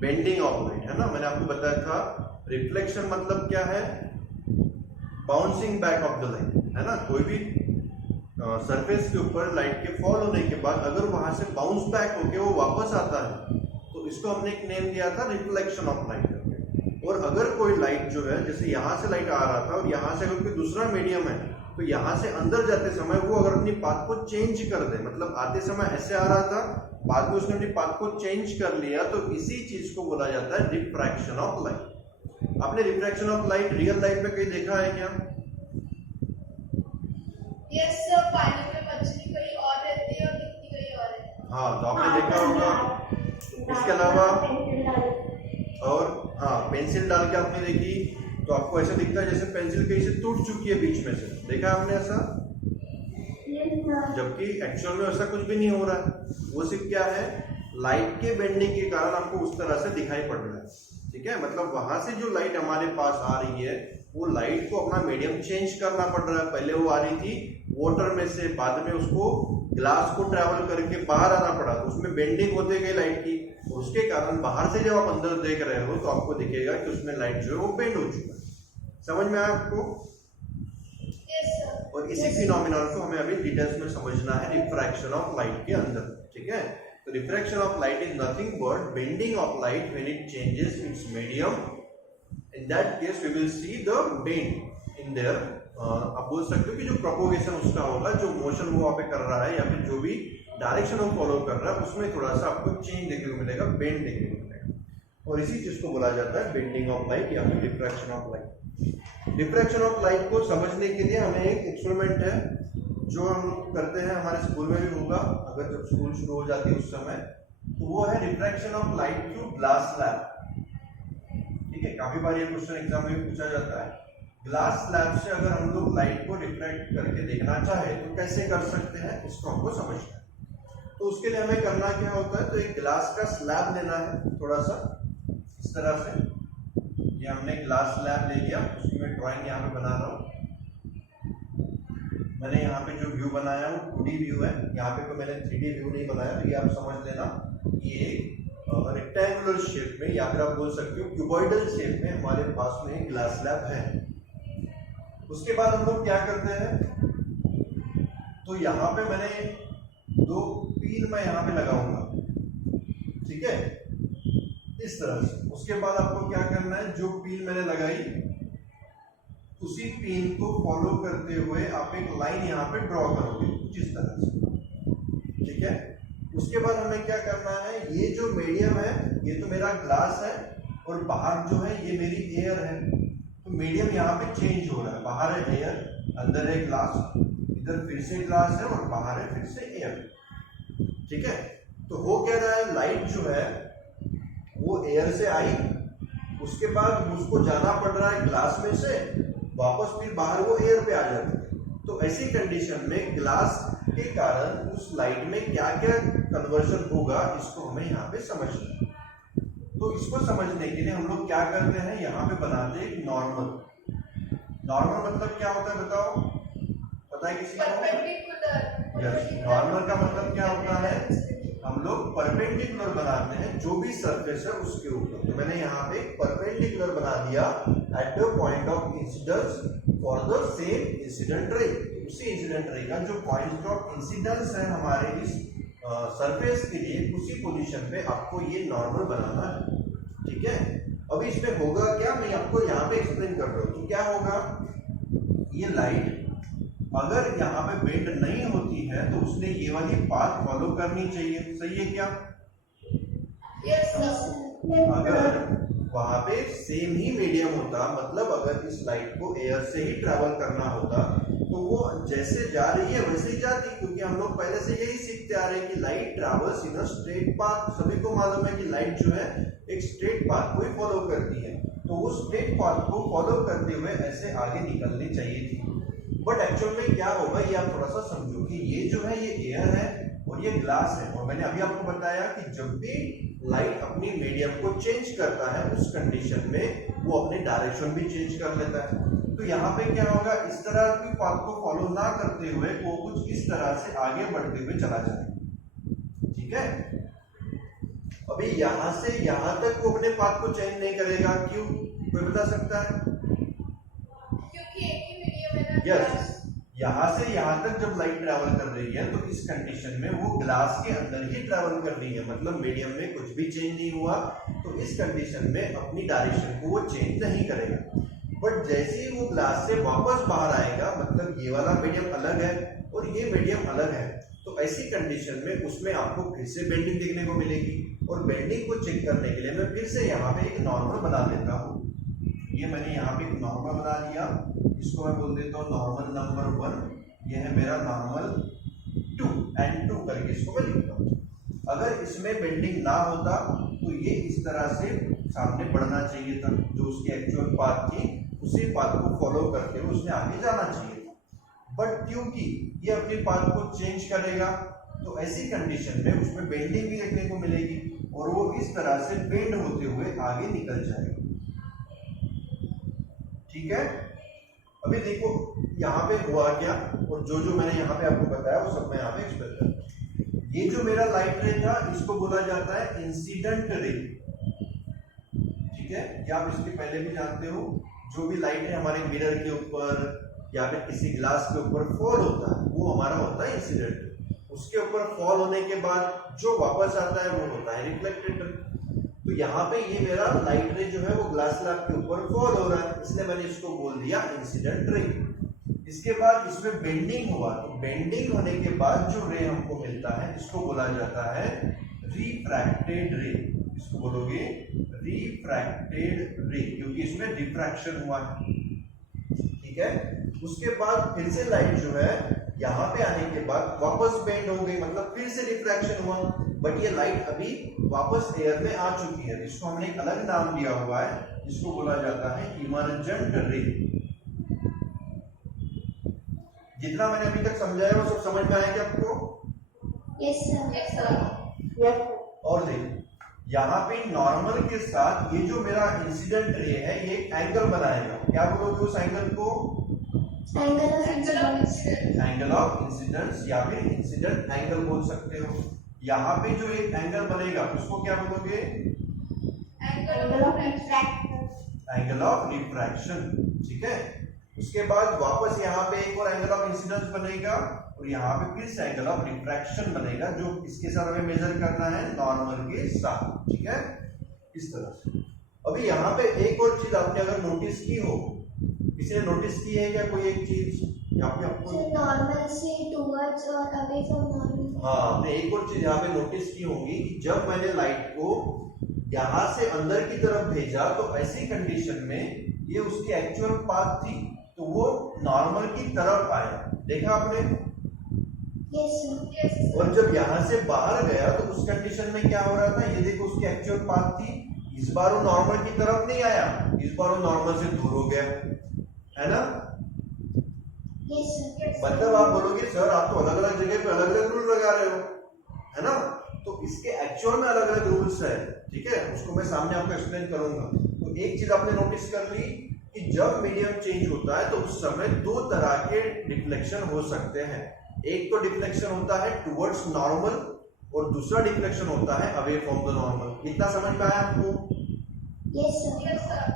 Bending of light, है ना। मैंने आपको बताया था रिफ्लेक्शन मतलब क्या है, bouncing back of the light, है ना। कोई भी सरफेस के ऊपर लाइट के फॉल होने के बाद अगर वहां से बाउंस बैक होके वो वापस आता है तो इसको हमने एक नेम दिया था रिफ्लेक्शन ऑफ लाइट करके। और अगर कोई लाइट जो है, जैसे यहाँ से लाइट आ रहा था और यहाँ से अगर कोई दूसरा मीडियम है तो यहाँ से अंदर जाते समय वो अगर अपनी पाथ को चेंज कर दे, मतलब आते समय ऐसे आ रहा था, बाद में उसने अपनी पाथ को चेंज कर लिया, तो इसी चीज को बोला जाता है रिफ्रैक्शन ऑफ लाइट। आपने refraction of light real life में कहीं देखा है क्या? यस सर, पानी में मछली कहीं और रहती है और दिखती कहीं और है। हाँ, तो आपने देखा होगा। इसके अलावा और हाँ, पेंसिल डाल के आपने देखी तो आपको ऐसा दिखता है जैसे पेंसिल कहीं से टूट चुकी है बीच में से, देखा आपने ऐसा? जबकि एक्चुअल में ऐसा कुछ भी नहीं हो रहा है, वो सिर्फ क्या है, लाइट के बेंडिंग के कारण आपको उस तरह से दिखाई पड़ रहा है। ठीक है, मतलब वहां से जो लाइट हमारे पास आ रही है वो लाइट को अपना मीडियम चेंज करना पड़ रहा है। पहले वो आ रही थी वाटर में से, बाद में उसको ग्लास को ट्रेवल करके बाहर आना पड़ा, तो उसमें बेंडिंग होते गई लाइट की, उसके कारण बाहर से जब आप अंदर देख रहे हो तो आपको दिखेगा कि उसमें लाइट जो है वो बेंड हो चुका है। समझ में आया आपको? Yes sir. और इसी फिनोमिनन को हमें अभी डिटेल्स में समझना है रिफ्रैक्शन ऑफ लाइट के अंदर। ठीक है, तो refraction of light is nothing but bending of light when it changes its medium. In that case we will see the bend in there, आप बोल सकते हो कि जो प्रोपोगेशन उसका होगा, जो मोशन वो वहां पे कर रहा है या फिर जो भी डायरेक्शन वो फॉलो कर रहा है उसमें थोड़ा सा आपको चेंज देखने को मिलेगा, बेंड देखने को मिलेगा। और इसी चीज को बोला जाता है बेंडिंग ऑफ लाइट या फिर refraction of light. Refraction of light को समझने के लिए हमें एक एक्सपेरिमेंट है जो हम करते हैं, हमारे स्कूल में भी होगा अगर जब स्कूल शुरू हो जाती है उस समय, तो वो है refraction of light through glass slab. ठीक है, काफी बार ये क्वेश्चन एग्जाम में भी पूछा जाता है। ग्लास स्लैब से अगर हम लोग लाइट को रिफ्लेक्ट करके देखना चाहे तो कैसे कर सकते हैं, इसको हमको समझना है। तो उसके लिए हमें करना क्या होता है, तो एक ग्लास का स्लैब लेना है, थोड़ा सा इस तरह से। ये हमने ग्लास स्लैब ले लिया, उसकी मैं ड्राइंग यहाँ पे बना रहा हूँ। मैंने यहाँ पे जो व्यू बनाया वो 2D व्यू है, यहाँ पे तो मैंने 3D व्यू नहीं बनाया, तो ये आप समझ लेना। ये रेक्टेंगुलर शेप में या फिर आप बोल सकते हो क्यूबॉइडल शेप में हमारे पास में ग्लास स्लैब है। उसके बाद हम लोग क्या करते हैं, तो यहाँ पे मैंने 2 पीन मैं यहाँ पे लगाऊंगा, ठीक है, इस तरह से। उसके बाद आपको क्या करना है, जो पीन मैंने लगाई उसी पीन को फॉलो करते हुए आप एक लाइन यहाँ पे ड्रॉ करोगे कुछ इस तरह से। ठीक है, उसके बाद हमें क्या करना है, ये जो मीडियम है ये तो मेरा ग्लास है और बाहर जो है ये मेरी एयर है, तो मीडियम यहाँ पे चेंज हो रहा है, बाहर है एयर, अंदर है ग्लास, इधर फिर से ग्लास है और बाहर है फिर से एयर। ठीक है, तो हो क्या रहा है, लाइट जो है वो एयर से आई, उसके बाद उसको जाना पड़ रहा है ग्लास में से वापस, फिर बाहर वो एयर पे आ जाती है। तो ऐसी कंडीशन में ग्लास के कारण उस लाइट में क्या क्या कन्वर्जन होगा, इसको हमें यहाँ पे समझना है। तो इसको समझने के लिए हम लोग क्या करते हैं, यहाँ पे बनाते हैं नॉर्मल। नॉर्मल मतलब क्या होता है बताओ, पता है किसी को? यस, नॉर्मल का मतलब क्या होता है, हम लोग परपेंडिकुलर बनाते हैं जो भी सरफेस है उसके ऊपर। तो मैंने यहाँ पे परपेंडिकुलर बना दिया at the point of incidence for the same incident ray. उसी इंसिडेंट रे का जो पॉइंट ऑफ इंसिडेंस है हमारे इस सरफेस के लिए, उसी पोजीशन पे आपको ये नॉर्मल बनाना है। ठीक है, अभी इसमें होगा क्या, मैं आपको यहाँ पे एक्सप्लेन कर रहा हूँ। तो क्या होगा, ये लाइट अगर यहाँ पे बेंड नहीं होती है तो उसने ये वाली पाथ फॉलो करनी चाहिए, सही है क्या? Yes sir. अगर वहां पे सेम ही मीडियम होता, मतलब अगर इस लाइट को एयर से ही ट्रैवल करना होता तो वो जैसे जा रही है वैसे ही जाती, क्योंकि हम लोग पहले से यही सीखते आ रहे हैं कि light travels in a straight path. सभी को मालूम है कि लाइट जो है एक स्ट्रेट पाथ को ही फॉलो करती है, तो वो स्ट्रेट पाथ को फॉलो करते हुए ऐसे आगे निकलनी चाहिए थी। बट एक्चुअल में क्या होगा, ये आप थोड़ा सा समझो कि ये जो है ये एयर है और ये ग्लास है, और मैंने अभी आपको बताया कि जब भी लाइट अपनी मीडियम को चेंज करता है उस कंडीशन में वो अपने डायरेक्शन भी चेंज कर लेता है। तो यहाँ पे क्या होगा, इस तरह की पाथ को फॉलो ना करते हुए वो कुछ इस तरह से आगे बढ़ते हुए चला जाएगा। ठीक है, अभी यहाँ से यहाँ तक वो अपने पाथ को चेंज नहीं करेगा, क्यों? कोई बता सकता है? क्योंकि एक ही मीडियम है ना। यस, यहाँ से यहाँ तक जब लाइट ट्रैवल कर रही है तो इस कंडीशन में वो ग्लास के अंदर ही ट्रैवल कर रही है, मतलब मीडियम में कुछ भी चेंज नहीं हुआ, तो इस कंडीशन में अपनी डायरेक्शन को वो चेंज नहीं करेगा। बट जैसे ही वो ग्लास से वापस बाहर आएगा, मतलब ये वाला मीडियम अलग है और ये मीडियम अलग है, तो ऐसी कंडीशन में उसमें आपको फिर से बेंडिंग देखने को मिलेगी। और बेंडिंग को चेक करने के लिए मैं फिर से यहाँ पे एक नॉर्मल बना देता हूँ। ये मैंने यहाँ पे एक नॉर्मल बना लिया, इसको मैं बोल देता हूँ नॉर्मल नंबर 1, ये है मेरा नॉर्मल 2 एंड 2 करके इसको मैं लिखता हूँ। अगर इसमें बेंडिंग ना होता तो ये इस तरह से सामने बढ़ना चाहिए था, जो उसकी एक्चुअल पाथ थी उसी पाथ को फॉलो करते हुए उसने आगे जाना चाहिए था। बट क्योंकि ये अपनी पाथ को चेंज करेगा तो ऐसी कंडीशन में उसमें बेंडिंग भी देखने को मिलेगी और वो इस तरह से बेंड होते हुए आगे निकल जाएगा। ठीक है, अभी देखो यहाँ पे हुआ क्या, और जो जो मैंने यहाँ पे आपको बताया वो सब मैं यहाँ पे एक्सप्लेन करता हूँ। ये जो मेरा लाइट रे था इसको बोला जाता है इंसिडेंट रे। ठीक है, या आप इसके पहले भी जानते हो, जो भी लाइट है हमारे मिरर के ऊपर या फिर किसी ग्लास के ऊपर फॉल होता है वो हमारा होता है इंसिडेंट। उसके ऊपर फॉल होने के बाद जो वापस आता है वो होता है रिफ्लेक्टेड। तो यहाँ पे ये मेरा लाइट रे जो है वो ग्लास स्लैब के ऊपर फॉल हो रहा है, इसलिए मैंने इसको बोल दिया इंसिडेंट रे। इसके बाद इसमें बेंडिंग हुआ, तो बेंडिंग होने के बाद जो रे हमको मिलता है इसको बोला जाता है रिफ्रैक्टेड रे। इसको बोलोगे रिफ्रैक्टेड रे, क्योंकि इसमें रिफ्रैक्शन हुआ है। ठीक है, उसके बाद फिर से लाइट जो है यहाँ पे आने के बाद वापस बेंड हो गई, मतलब फिर से रिफ्रैक्शन हुआ, बट ये लाइट अभी वापस एयर में आ चुकी है। इसको हमने एक अलग नाम दिया हुआ है, इसको बोला जाता है इमर्जेंट रे। जितना मैंने अभी तक समझाया वो सब समझ में आया क्या आपको? Yes sir. और देखो यहाँ पे नॉर्मल के साथ ये जो मेरा इंसिडेंट रे है ये एक एंगल बनाएगा, क्या बोलोगे उस एंगल को? एंगल ऑफ इंसिडेंस या फिर इंसिडेंट एंगल बोल सकते हो। यहाँ पे जो एक एंगल बनेगा उसको क्या बोलोगे? Angle of refraction. ठीक है, उसके बाद वापस यहाँ पे एक और एंगल ऑफ इंसिडेंस बनेगा और यहाँ पे फिर से एंगल ऑफ रिफ्रैक्शन बनेगा, जो इसके साथ हमें मेजर करना है नॉर्मल के साथ। ठीक है, इस तरह से। अभी यहाँ पे एक और चीज आपने अगर नोटिस की हो, किसी ने नोटिस की है क्या कोई एक चीज यहाँ पे आपको? नॉर्मल से टुवर्ड्स और अवे फ्रॉम नॉर्मल। हाँ, आपने एक और चीज यहाँ पे नोटिस की होगी कि जब मैंने लाइट को यहाँ से अंदर की तरफ भेजा तो ऐसी कंडीशन में ये उसकी एक्चुअल पाथ थी तो वो नॉर्मल की तरफ आया, देखा आपने? यस। और जब यहाँ से बाहर गया तो उस कंडीशन में क्या हो रहा था, ये देखो उसकी एक्चुअल पाथ थी, इस बार वो नॉर्मल की तरफ नहीं आया, इस बार वो नॉर्मल से दूर हो गया, है ना? मतलब आप बोलोगे सर आप तो अलग अलग जगह पे अलग अलग रूल लगा रहे हो, है ना? तो इसके एक्चुअल में अलग अलग रूल्स है। ठीक है, उसको मैं सामने आपको एक्सप्लेन करूंगा। तो एक चीज आपने नोटिस कर ली कि जब मीडियम चेंज होता है तो उस समय दो तरह के डिफ्लेक्शन हो सकते हैं। एक तो डिफ्लेक्शन होता है टुवर्ड्स नॉर्मल और दूसरा डिफ्लेक्शन होता है अवे फ्रॉम द नॉर्मल। इतना समझ में आया आपको? Yes sir.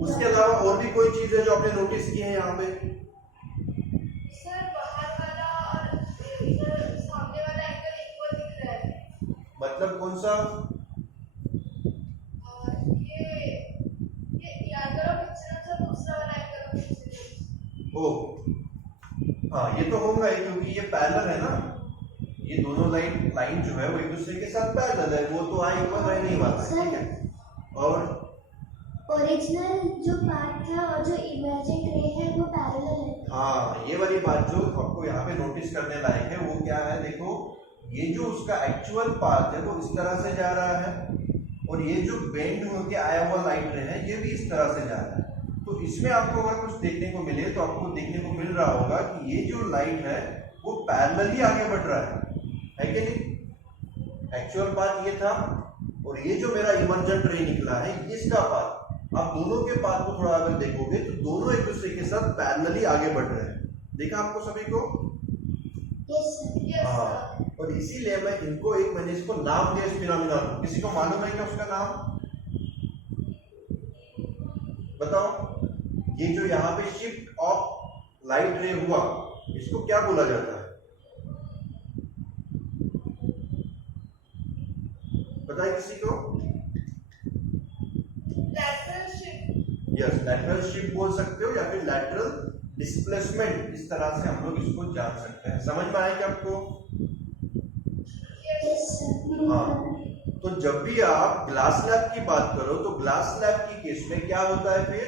उसके अलावा और भी कोई चीज है जो आपने नोटिस की है यहाँ पे? सर बाहर वाला और इधर सामने वाला एंगल इक्वल दिख रहा है। मतलब कौन सा? ये एंगल ऑफ इंसिडेंस और दूसरा वाला एंगल ऑफ इंसिडेंस। ओ हाँ, ये तो होगा ही क्योंकि ये पैरेलल है ना, ये दोनों लाइन जो है वो एक दूसरे के साथ पैरेलल है, वो तो आई इक्वल रह नहीं वाला है। ठीक है, और ओरिजिनल जो पार्ट था और जो इमर्जेंट रे है वो पैरेलल है। हाँ, ये वाली बात जो आपको यहाँ पे नोटिस करने लायक है वो क्या है, देखो ये जो उसका एक्चुअल पाथ है वो इस तरह से जा रहा है और ये जो बेंड होके आया हुआ लाइट रे है ये भी इस तरह से जा रहा है। तो इसमें आपको अगर कुछ देखने को मिले तो आपको देखने को मिल रहा होगा कि ये जो लाइट है वो पैरेलल ही आगे बढ़ रहा है कि नहीं? एक्चुअल पाथ ये था और ये जो मेरा इमर्जेंट रे निकला है इसका पाथ। आप दोनों के पाथ को थोड़ा अगर देखोगे तो दोनों एक दूसरे के साथ पैरेलली आगे बढ़ रहे हैं। देखा आपको सभी को? Yes, हाँ, sir. और इसीलिए मैंने इसको नाम दिया इस फिनोमिना को। किसी को मालूम है क्या उसका नाम? बताओ। ये जो यहाँ पे शिफ्ट ऑफ लाइट रे हुआ, इसको क्या बोला जाता है? पता है किसी को? Lateral shift. Yes, lateral shift बोल सकते हो या फिर लैटरल डिस्प्लेसमेंट, इस तरह से हम लोग इसको जान सकते हैं। समझ में आया क्या आपको? Yes, sir. हाँ, तो जब भी आप ग्लास लैब की बात करो तो ग्लास लैब की केस में क्या होता है, फिर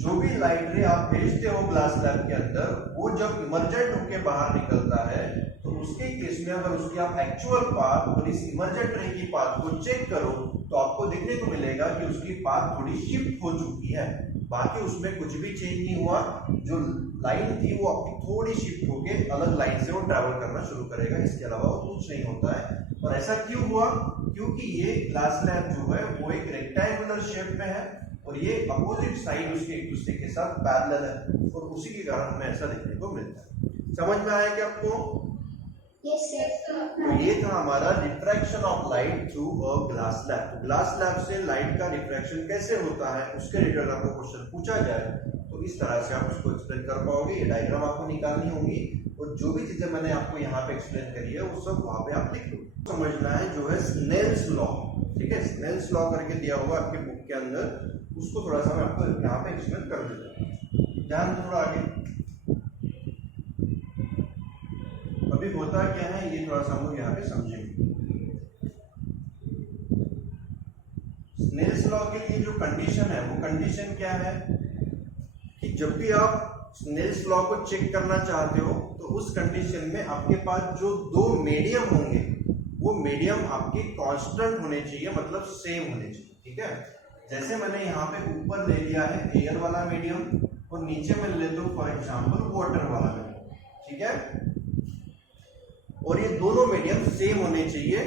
जो भी लाइट रे आप भेजते हो ग्लास लैब के अंदर, वो जब इमर्जेंट होके बाहर निकलता है तो उसके केस में अगर उसकी आप एक्चुअल पाथ और इस इमर्जेंट रे की पाथ को चेक करो तो आपको देखने को मिलेगा कि उसकी पाथ थोड़ी शिफ्ट हो चुकी है। बाकी उसमें कुछ भी चेंज नहीं हुआ, जो लाइन थी वो आपकी थोड़ी शिफ्ट होके अलग लाइन से वो ट्रैवल करना शुरू करेगा, इसके अलावा वो कुछ नहीं होता है। और ऐसा क्यों हुआ? क्योंकि ये ग्लास स्लैब जो है वो एक रेक्टेंगुलर शेप में है और ये अपोजिट साइड उसके एक दूसरे के साथ पैरेलल है और उसी के कारण हमें ऐसा देखने को मिलता है। समझ में आया क्या आपको? Yes, sir. तो ये था हमारा refraction of light through a glass slab. तो ग्लास स्लैब से लाइट का रिफ्रैक्शन कैसे होता है उसके रिलेटेड आपको क्वेश्चन पूछा जाए तो इस तरह से आप उसको एक्सप्लेन कर पाओगे। ये डायग्राम आपको निकालनी होगी और जो भी चीजें मैंने आपको यहाँ पे एक्सप्लेन करी है वो सब वहां पे आप लिख लो। समझना है जो है स्नेल्स लॉ, ठीक है, स्नेल्स लॉ करके दिया हुआ आपके बुक के अंदर, उसको थोड़ा सा मैं आपको यहाँ पे एक्सप्लेन कर देता हूँ। ध्यान थोड़ा आगे। अभी होता क्या है ये थोड़ा सा हम लोग यहाँ पे समझेंगे। स्नेल्स लॉ के लिए जो कंडीशन है वो कंडीशन क्या है कि जब भी आप स्नेल्स लॉ को चेक करना चाहते हो तो उस कंडीशन में आपके पास जो दो मीडियम होंगे वो मीडियम आपके कांस्टेंट होने चाहिए, मतलब सेम होने चाहिए, ठीक है। जैसे मैंने यहाँ पे ऊपर ले लिया है एयर वाला मीडियम और नीचे में ले लो फॉर एग्जांपल वाटर वाला मीडियम, ठीक है। और ये दोनों मीडियम सेम होने चाहिए।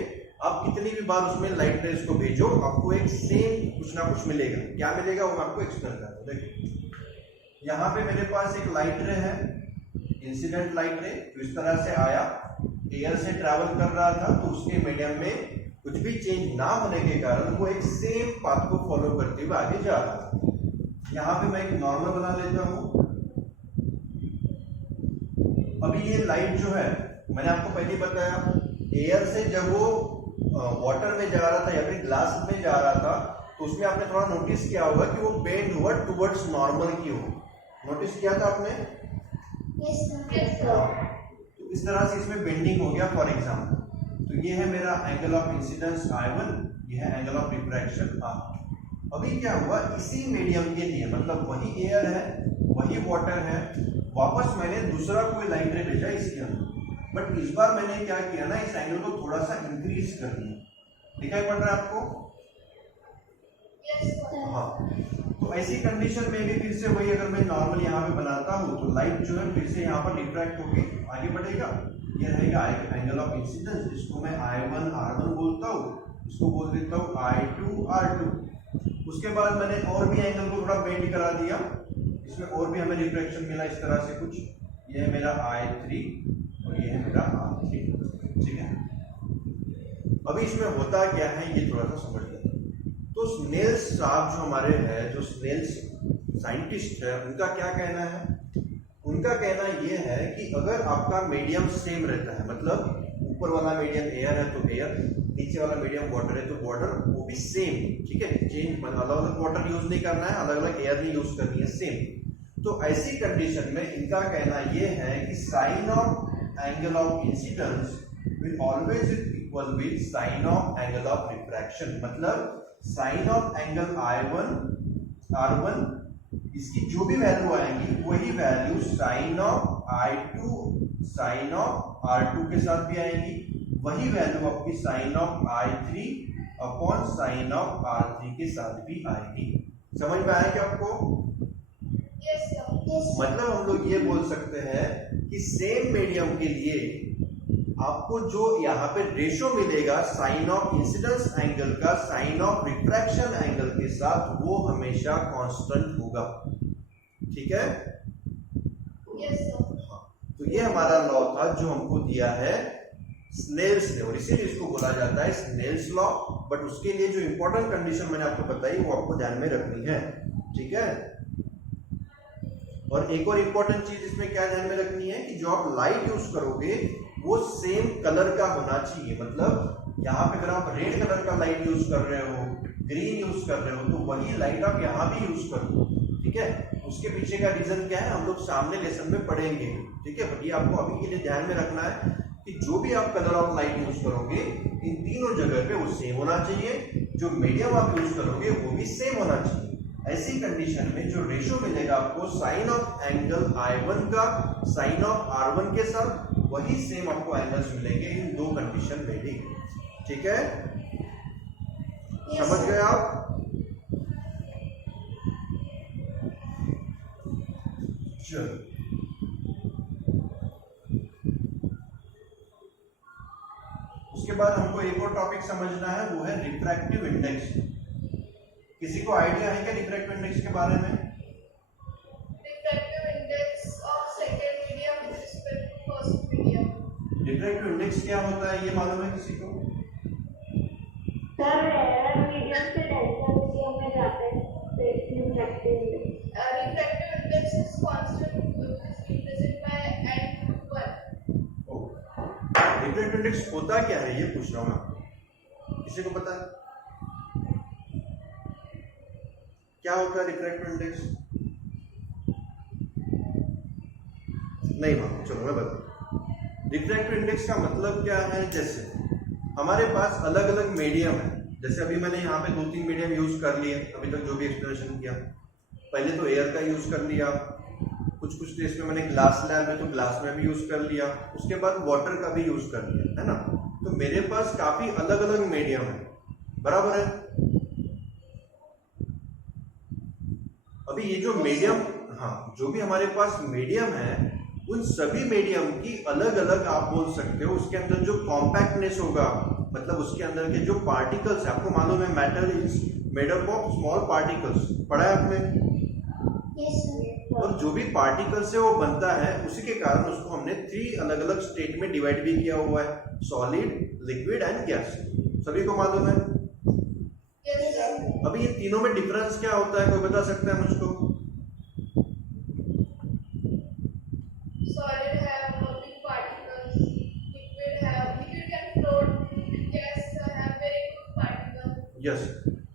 आप कितनी भी बार उसमें लाइट रेज को भेजो आपको एक सेम कुछ ना कुछ मिलेगा। क्या मिलेगा वो मैं आपको एक्सप्लेन कर दूं। देखिए यहाँ पे मेरे पास एक लाइट रे है, इंसिडेंट लाइट रे, तो इस तरह से आया, एयर से ट्रैवल कर रहा था तो उसके मीडियम में कुछ भी चेंज ना होने के कारण वो एक सेम पाथ को फॉलो करते हुए आगे जा रहा था। यहाँ पे मैं एक नॉर्मल बना लेता हूँ। अभी ये लाइट जो है मैंने आपको पहले ही बताया, एयर से जब वो वाटर में जा रहा था या फिर ग्लास में जा रहा था तो उसमें आपने थोड़ा नोटिस किया होगा कि वो बेंड हुआ टुवर्ड्स नॉर्मल की ओर। नोटिस किया था आपने? Yes, sir. Yes, sir. तो इस तरह से इसमें बेंडिंग हो गया फॉर एग्जांपल। तो ये है मेरा एंगल ऑफ इंसिडेंस I1, ये है एंगल ऑफ रिफ्रैक्शन R। अभी क्या हुआ, इसी मीडियम के लिए, मतलब वही एयर है वही वाटर है, वापस मैंने दूसरा कोई लाइट रे भेजा इसके अंदर, बट इस बार मैंने क्या किया ना, इस एंगल को थोड़ा सा इंक्रीज कर दिया। दिखाई पड़ रहा है आपको? Yes, sir. हाँ, तो ऐसी कंडीशन में भी फिर से वही, अगर मैं नॉर्मल यहाँ पे बनाता हूँ तो लाइट जो है फिर से यहाँ पर रिफ्रैक्ट होकर आगे बढ़ेगा। ये रहेगा एंगल ऑफ इंसिडेंस, जिसको मैं I1 R1 बोलता हूँ, इसको बोल देता हूँ I2 R2। उसके बाद मैंने और भी एंगल को थोड़ा बेंड करा दिया, इसमें और भी हमें रिफ्रैक्शन मिला इस तरह से कुछ। ये है मेरा I3 और ये है मेरा R3, ठीक है। अभी इसमें होता क्या है ये थोड़ा सा समझ लेते हैं। तो स्नेल्स साहब जो हमारे हैं, जो स्नेल्स साइंटिस्ट है, उनका क्या कहना है? उनका कहना ये है कि अगर आपका मीडियम सेम रहता है, मतलब ऊपर वाला मीडियम एयर है तो एयर, नीचे वाला मीडियम वाटर है तो वाटर, वो भी सेम, ठीक है, चेंज, मतलब अलग अलग वाटर यूज नहीं करना है, अलग अलग एयर नहीं यूज करनी है, सेम। तो ऐसी कंडीशन में इनका कहना ये है कि sine of angle of incidence will always equal with sine of angle of refraction. मतलब साइन ऑफ एंगल R1 इसकी जो भी वैल्यू आएंगी वही value sine of I2 sine of R2 के साथ भी आएंगी, वही वैल्यू आपकी sine of I3 upon sine of R3 के साथ भी आएगी। समझ में आया क्या आपको? Yes, sir. Yes, sir. मतलब हम लोग ये बोल सकते हैं कि सेम मीडियम के लिए आपको जो यहाँ पे रेशो मिलेगा साइन ऑफ इंसिडेंस एंगल का साइन ऑफ रिफ्रैक्शन एंगल के साथ, वो हमेशा कांस्टेंट होगा, ठीक है। Yes, sir. हाँ, तो तो ये हमारा लॉ था जो हमको दिया है स्नेल्स ने, और इसीलिए इसको बोला जाता है स्नेल्स लॉ। बट उसके लिए जो इंपॉर्टेंट कंडीशन मैंने आपको बताई वो आपको ध्यान में रखनी है, ठीक है। और एक और इंपॉर्टेंट चीज इसमें क्या ध्यान में रखनी है कि जो आप लाइट यूज करोगे वो सेम कलर का होना चाहिए। मतलब यहाँ पे अगर आप रेड कलर का लाइट यूज कर रहे हो, ग्रीन यूज कर रहे हो, तो वही लाइट आप यहाँ भी यूज करो, ठीक है। उसके पीछे का रीजन क्या है हम लोग सामने लेसन में पढ़ेंगे, ठीक है। बट ये आपको अभी के लिए ध्यान में रखना है कि जो भी आप कलर ऑफ लाइट यूज करोगे इन तीनों जगह पे वो सेम होना चाहिए, जो मीडियम आप यूज करोगे वो भी सेम होना चाहिए। ऐसी कंडीशन में जो रेशियो मिलेगा आपको साइन ऑफ एंगल I1 का साइन ऑफ R1 के साथ, वही सेम आपको एंगल्स मिलेंगे इन दो कंडीशन में भी, ठीक है। समझ गए आप? चलो उसके बाद हमको एक और टॉपिक समझना है, वो है रिफ्रैक्टिव इंडेक्स। किसी को आइडिया है क्या रिफ्रैक्टिव इंडेक्स के बारे में? Refractive index of second medium with respect to first medium. Refractive index क्या होता है ये मालूम है किसी को? सर एरर मीडियम से डेल्टा मीडियम में जाते हैं refractive index. Refractive index is constant represented by n/1। Refractive index होता क्या है ये पूछ रहा हूँ मैं, किसी को पता है क्या होता है रिफ्रैक्टिव इंडेक्स? नहीं मालूम, चलो मैं बता। रिफ्रैक्टिव इंडेक्स का मतलब क्या है, जैसे हमारे पास अलग अलग मीडियम है, जैसे अभी मैंने यहाँ पे 2-3 मीडियम यूज कर लिए अभी तक जो भी एक्सप्लेनेशन किया। पहले तो एयर का यूज कर लिया, कुछ केस में मैंने ग्लास लैब में तो ग्लास में भी यूज कर लिया, उसके बाद वाटर का भी यूज कर लिया, है ना। तो मेरे पास काफी अलग अलग मीडियम है, बराबर है। अभी ये जो मीडियम, हाँ, जो भी हमारे पास मीडियम है उन सभी मीडियम की अलग अलग आप बोल सकते हो उसके अंदर जो कॉम्पैक्टनेस होगा, मतलब उसके अंदर के जो पार्टिकल्स है, आपको मालूम है matter is made up of small particles, पढ़ा है आपने? Yes sir. और जो भी पार्टिकल्स है वो बनता है, उसी के कारण उसको हमने 3 अलग अलग स्टेट में डिवाइड भी किया हुआ है, सॉलिड, लिक्विड एंड गैस। सभी को मालूम है? Yes sir. अभी इन तीनों में डिफरेंस क्या होता है, कोई बता सकता है मुझको? Solid have big particles, liquid can float, gas have very good particles. Yes,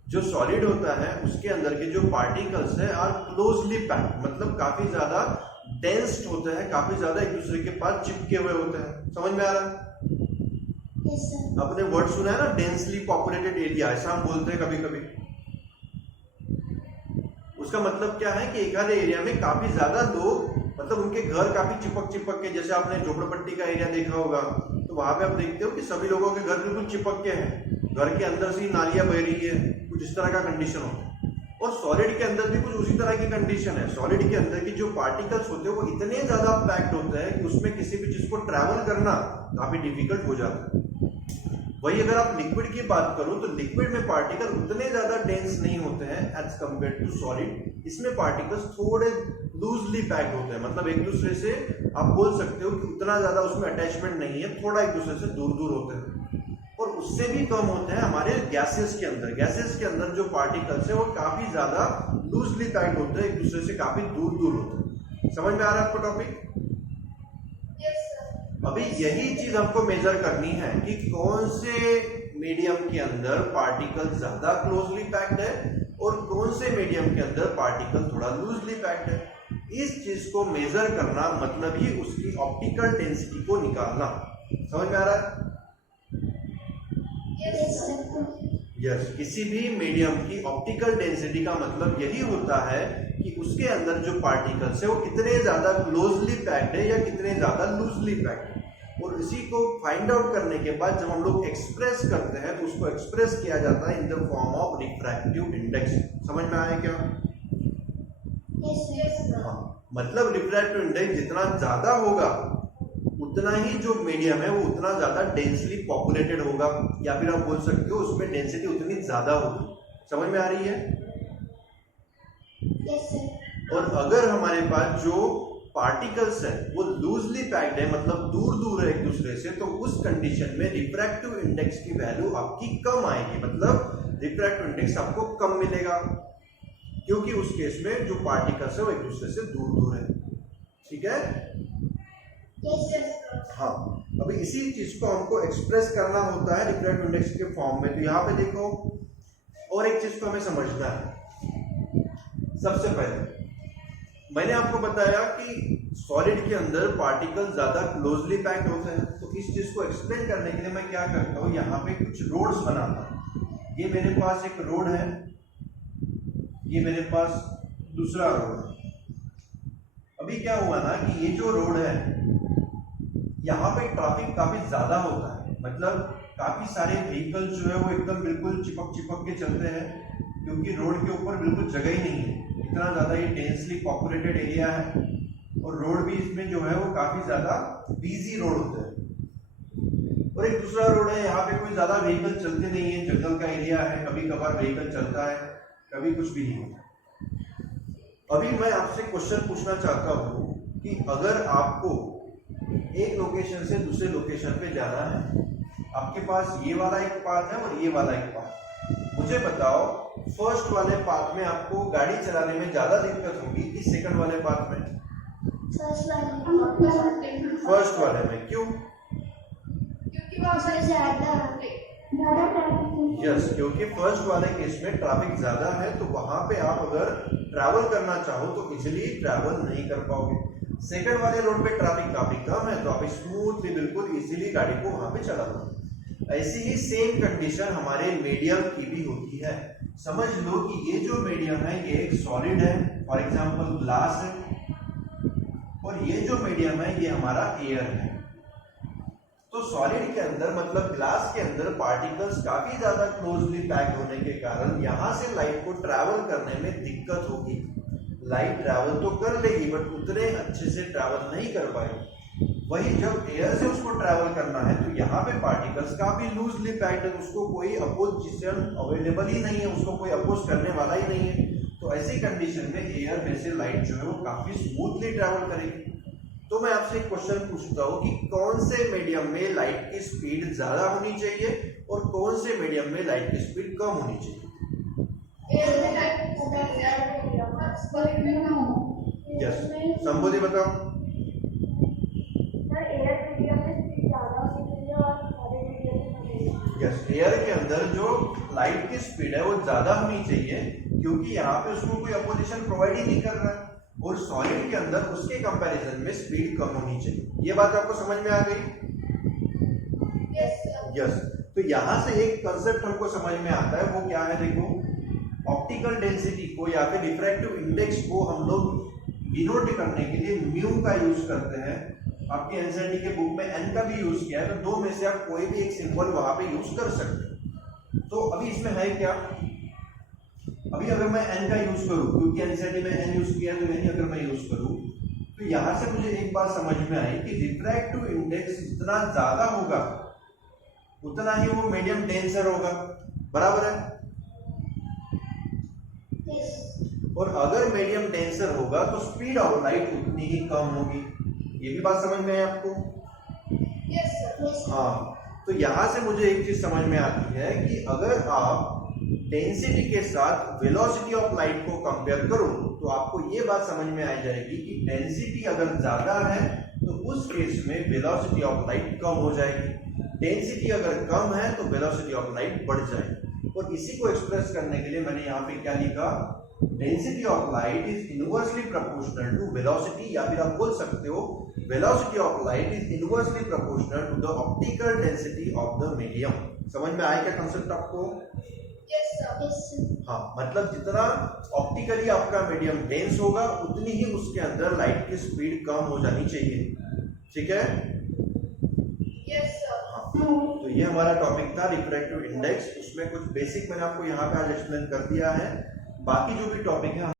जो सॉलिड होता है उसके अंदर के जो पार्टिकल्स है आर क्लोजली पैक्ड, मतलब काफी ज्यादा डेंस्ड होते हैं, काफी ज्यादा एक दूसरे के पास चिपके हुए होते हैं। समझ में आ रहा है? Yes sir. आपने वर्ड सुना है ना, डेंसली पॉपुलेटेड एरिया, ऐसा हम बोलते हैं कभी कभी। उसका मतलब क्या है कि एक आधे एरिया में काफी ज्यादा लोग, मतलब उनके घर काफी चिपक के, जैसे आपने झोपड़पट्टी का एरिया देखा होगा तो वहां पे आप देखते हो कि सभी लोगों के घर बिल्कुल चिपक के हैं, घर के अंदर से ही नालियां बह रही है, कुछ इस तरह का कंडीशन होता है। और सॉलिड के अंदर भी कुछ उसी तरह की कंडीशन है। सॉलिड के अंदर की जो पार्टिकल्स होते हैं वो इतने ज्यादा पैक्ड होते हैं कि उसमें किसी भी चीज को ट्रैवल करना काफी डिफिकल्ट हो जाता है। वही अगर आप लिक्विड की बात करो तो लिक्विड में पार्टिकल उतने ज्यादा डेंस नहीं होते हैं एज कंपेयर टू सॉलिड। इसमें पार्टिकल्स थोड़े लूजली पैक्ड होते हैं, मतलब एक दूसरे से आप बोल सकते हो कि उतना ज्यादा उसमें अटैचमेंट नहीं है, थोड़ा एक दूसरे से दूर दूर होते हैं। और उससे भी कम होते हैं हमारे गैसेस के अंदर। गैसेस के अंदर जो पार्टिकल्स है वो काफी ज्यादा लूजली पैक्ड होते हैं, एक दूसरे से काफी दूर दूर होते हैं। समझ में आ रहा है आपको टॉपिक? Yes sir. अभी यही चीज हमको मेजर करनी है कि कौन से मीडियम के अंदर पार्टिकल ज्यादा क्लोजली पैक्ड है और कौन से मीडियम के अंदर पार्टिकल थोड़ा लूजली पैक्ड है। इस चीज को मेजर करना मतलब ही उसकी ऑप्टिकल डेंसिटी को निकालना। समझ में आ रहा है? Yes sir. यस, किसी भी मीडियम की ऑप्टिकल डेंसिटी का मतलब यही होता है कि उसके अंदर जो पार्टिकल्स है वो कितने ज्यादा क्लोजली पैक्ड है या कितने ज्यादा लूजली पैक्ड है। और इसी को फाइंड आउट करने के बाद जब हम लोग एक्सप्रेस करते हैं तो उसको एक्सप्रेस किया जाता है in the form of refractive index. समझ में आया क्या? Yes sir. हाँ, मतलब रिफ्रैक्टिव इंडेक्स जितना ज्यादा होगा उतना ही जो मीडियम है वो उतना ज्यादा डेंसली पॉपुलेटेड होगा, या फिर आप बोल सकते हो उसमें डेंसिटी उतनी ज्यादा होगी। समझ में आ रही है? Yes sir. और अगर हमारे पास जो पार्टिकल्स है वो लूजली पैक्ड है, मतलब दूर दूर है एक दूसरे से, तो उस कंडीशन में रिफ्रैक्टिव इंडेक्स की वैल्यू आपकी कम आएगी, मतलब रिफ्रैक्टिव इंडेक्स आपको कम मिलेगा, क्योंकि उस केस में जो पार्टिकल्स है वो एक दूसरे से दूर दूर है। ठीक है? हाँ, अभी इसी चीज को हमको एक्सप्रेस करना होता है रिफ्रैक्टिव इंडेक्स के फॉर्म में। तो यहाँ पे देखो, और एक चीज को हमें समझना है। सबसे पहले मैंने आपको बताया कि सॉलिड के अंदर पार्टिकल ज्यादा क्लोजली पैक्ड होते हैं, तो इस चीज को एक्सप्लेन करने के लिए मैं क्या करता हूँ, यहाँ पे कुछ रोड्स बनाता हूँ। ये मेरे पास एक रोड है, ये मेरे पास दूसरा रोड है। अभी क्या हुआ ना कि ये जो रोड है यहाँ पे ट्रैफिक काफी ज्यादा होता है, मतलब काफी सारे व्हीकल जो है वो एकदम बिल्कुल चिपक चिपक के चलते हैं, क्योंकि रोड के ऊपर बिल्कुल जगह ही नहीं है, इतना ज्यादा ये डेंसली पॉपुलेटेड एरिया है, और रोड भी इसमें जो है वो काफी ज्यादा बिजी रोड होते हैं। और एक दूसरा रोड है, यहाँ पे कोई ज्यादा व्हीकल चलते नहीं है, जंगल का एरिया है, कभी कभार व्हीकल चलता है, कभी कुछ भी नहीं होता। अभी मैं आपसे क्वेश्चन पूछना चाहता हूँ कि अगर आपको एक लोकेशन से दूसरे लोकेशन पे जाना है, आपके पास ये वाला एक पाथ है और ये वाला एक पाथ, मुझे बताओ फर्स्ट वाले पाथ में आपको गाड़ी चलाने में ज्यादा दिक्कत होगी कि सेकंड वाले पाथ में? फर्स्ट वाले में। क्यों? क्योंकि वहाँ पर ज्यादा यस, क्योंकि फर्स्ट वाले केस में ट्रैफिक ज्यादा है, तो वहां पे आप अगर ट्रैवल करना चाहो तो इजीली ट्रैवल नहीं कर पाओगे। सेकंड वाले रोड पे ट्रैफिक काफी कम है, तो आप स्मूथली बिल्कुल इजीली गाड़ी को वहां पे चला लो। ऐसी ही सेम कंडीशन हमारे मीडियम की भी होती है। समझ लो कि ये जो मीडियम है ये एक सॉलिड है, फॉर एग्जांपल ग्लास है, और ये जो मीडियम है ये हमारा एयर है। तो सॉलिड के अंदर मतलब ग्लास के अंदर पार्टिकल्स काफी ज्यादा क्लोजली पैक्ड होने के कारण यहां से लाइट को ट्रैवल करने में दिक्कत होगी। लाइट ट्रैवल तो कर लेगी बट उतने अच्छे से ट्रैवल नहीं कर पाएगी। वही जब एयर से उसको ट्रैवल करना है तो यहाँ पे पार्टिकल्स काफी लूजली पैक्ड है, उसको कोई अपोजिशन अवेलेबल ही नहीं है, उसको कोई अपोज करने वाला ही नहीं है। तो ऐसी कंडीशन में एयर में से लाइट जो है वो काफी स्मूथली ट्रैवल करेगी। तो मैं आपसे एक क्वेश्चन पूछता हूँ कि कौन से मीडियम में लाइट की स्पीड ज्यादा होनी चाहिए और कौन से मीडियम में लाइट की स्पीड कम होनी चाहिए? यस, संबोधि बताओ। यस, एयर के अंदर जो लाइट की स्पीड है वो ज्यादा होनी चाहिए, क्योंकि यहाँ पे उसको कोई अपोजिशन प्रोवाइड ही नहीं कर रहा है, और सॉलिड के अंदर उसके कंपैरिजन में स्पीड कम होनी चाहिए। ये बात आपको समझ में आ गई? यस। तो यहाँ से एक कंसेप्ट हमको समझ में आता है, वो क्या है? देखो, ऑप्टिकल डेंसिटी को या फिर रिफ्रैक्टिव इंडेक्स को हम लोग डिनोट करने के लिए म्यू का यूज करते हैं। आपके एनसीईआरटी के बुक में एन का भी यूज किया है, तो दो में से आप कोई भी एक सिंबल वहां पे यूज कर सकते हैं। तो अभी इसमें है क्या? अभी अगर मैं एन का यूज करूं, क्योंकि एनसीईआरटी में एन यूज किया है, तो एन अगर मैं यूज करूं तो यहां से मुझे एक बात समझ में आई कि रिफ्रैक्टिव इंडेक्स जितना ज्यादा होगा उतना ही वो मीडियम डेंसर होगा, बराबर है? और अगर मीडियम डेंसर होगा तो स्पीड ऑफ लाइट उतनी ही कम होगी। ये भी बात समझ में आई आपको? Yes sir. हाँ, तो यहां से मुझे एक चीज समझ में आती है कि अगर आप डेंसिटी के साथ वेलोसिटी ऑफ लाइट को कंपेयर करो तो आपको ये बात समझ में आ जाएगी कि डेंसिटी अगर ज्यादा है तो उस केस में वेलोसिटी ऑफ लाइट कम हो जाएगी, डेंसिटी अगर कम है तो वेलोसिटी ऑफ लाइट बढ़ जाएगी। और इसी को एक्सप्रेस करने के लिए मैंने यहाँ पे क्या लिखा? Density of light is inversely proportional to velocity, या फिर आप बोल सकते हो velocity of light is inversely proportional to the optical density of the medium. समझ में आया क्या कंसेप्ट आपको? Yes sir. हाँ, मतलब जितना ऑप्टिकली आपका मीडियम डेंस होगा उतनी ही उसके अंदर लाइट की स्पीड कम हो जानी चाहिए। ठीक है? Yes sir. हाँ, तो ये हमारा टॉपिक था रिफ्रैक्टिव इंडेक्स। उसमें कुछ बेसिक मैंने आपको यहाँ पे आज एक्सप्लेन कर दिया है, बाकी जो भी टॉपिक है